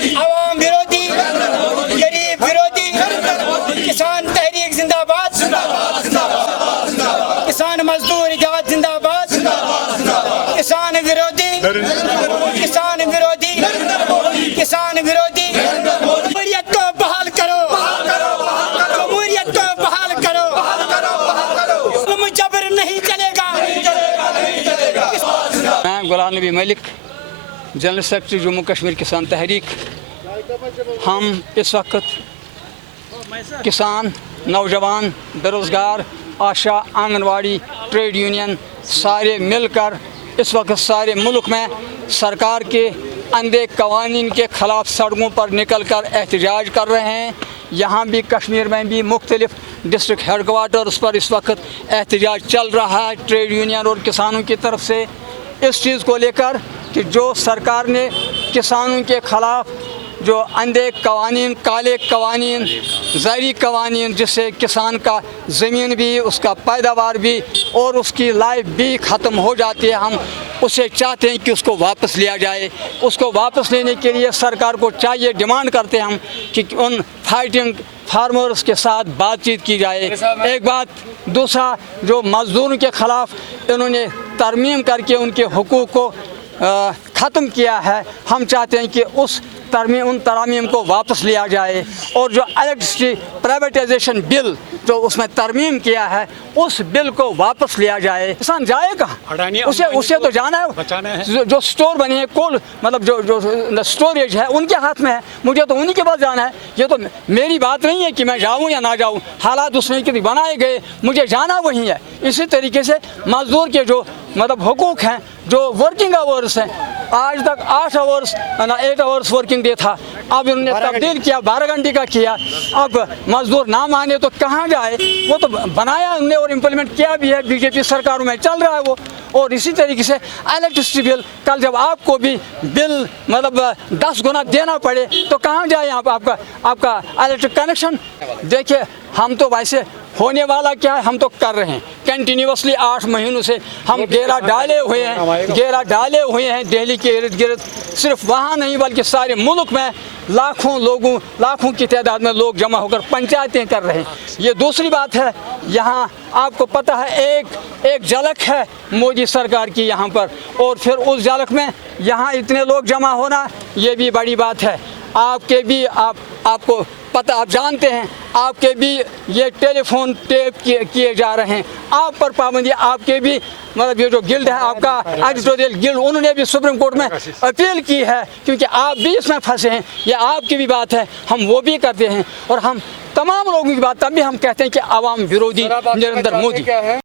عوام विरोधी, गरीब विरोधी, किसान तहरीक जिंदाबाद, किसान मजदूर इजाद जिंदाबाद, किसान विरोधी, किसान विरोधी, किसान विरोधी. जमहूरियत को बहाल करो, जमहूरियत को बहाल करो, तुम जबर नहीं चलेगा. मैं गुलाम नबी मलिक, जनरल सेक्रेटरी जम्मू कश्मीर किसान तहरीक. हम इस वक्त किसान, नौजवान, बेरोज़गार, आशा, आंगनवाड़ी, ट्रेड यूनियन सारे मिलकर इस वक्त सारे मुल्क में सरकार के अंधे कवानीन के ख़िलाफ़ सड़कों पर निकल कर एहतजाज कर रहे हैं. यहाँ भी कश्मीर में भी मुख्तलिफ डिस्ट्रिक्ट हेडकोार्टर्स पर इस वक्त एहतजाज चल रहा है ट्रेड यूनियन और किसानों की तरफ से, इस चीज़ को लेकर कि जो सरकार ने किसानों के ख़िलाफ़ जो अंधे कवानीन, काले कवानीन, ज़ैरी कवानीन, जिससे किसान का ज़मीन भी, उसका पैदावार भी और उसकी लाइफ भी ख़त्म हो जाती है, हम उसे चाहते हैं कि उसको वापस लिया जाए. उसको वापस लेने के लिए सरकार को चाहिए, डिमांड करते हैं हम कि उन फाइटिंग फार्मर्स के साथ बातचीत की जाए. एक बात. दूसरा, जो मज़दूरों के ख़िलाफ़ इन्होंने तरमीम करके उनके हुकूक़ को ख़त्म किया है, हम चाहते हैं कि उन तरामीम को वापस लिया जाए. और जो इलेक्ट्रिसिटी प्राइवेटाइजेशन बिल जो उसमें तरमीम किया है, उस बिल को वापस लिया जाए. किसान जाए कहाँ? उसे तो जाना है. जो स्टोर बने हैं, कोल मतलब जो स्टोरेज है उनके हाथ में है, मुझे तो उन्हीं के पास जाना है. ये तो मेरी बात नहीं है कि मैं जाऊँ या ना जाऊँ, हालात उसमें कि बनाए गए, मुझे जाना वहीं है. इसी तरीके से मज़दूर के जो मतलब हुकूक़ हैं, जो वर्किंग आवर्स हैं, आज तक 8 आवर्स वर्किंग डे था, अब उन्होंने तब्दील किया, 12 घंटे का किया. अब मजदूर ना माने तो कहाँ जाए? वो तो बनाया उन्होंने और इम्प्लीमेंट किया भी है, बीजेपी सरकारों में चल रहा है वो. और इसी तरीके से इलेक्ट्रिसिटी बिल, कल जब आपको भी बिल मतलब 10 गुना देना पड़े तो कहाँ जाए आपका इलेक्ट्रिक कनेक्शन? देखिए, हम तो वैसे होने वाला क्या है, हम तो कर रहे हैं कंटिन्यूसली 8 महीनों से. हम घेरा डाले हुए हैं दिल्ली के इर्द गिर्द. सिर्फ वहाँ नहीं बल्कि सारे मुल्क में लाखों की तादाद में लोग जमा होकर पंचायतें कर रहे हैं. ये दूसरी बात है. यहाँ आपको पता है एक झलक है मोदी सरकार की यहाँ पर, और फिर उस झलक में यहाँ इतने लोग जमा होना ये भी बड़ी बात है. आपके भी आपको पता, आप जानते हैं, आपके भी ये टेलीफोन टेप किए जा रहे हैं. आप पर पाबंदी, आपके भी मतलब ये जो गिल्ड है आपका एडिटोरियल गिल्ड, उन्होंने भी सुप्रीम कोर्ट में अपील की है, क्योंकि आप भी इसमें फंसे हैं. ये आपकी भी बात है, हम वो भी करते हैं. और हम तमाम लोगों की बात, तब भी हम कहते हैं कि आवाम विरोधी नरेंद्र मोदी.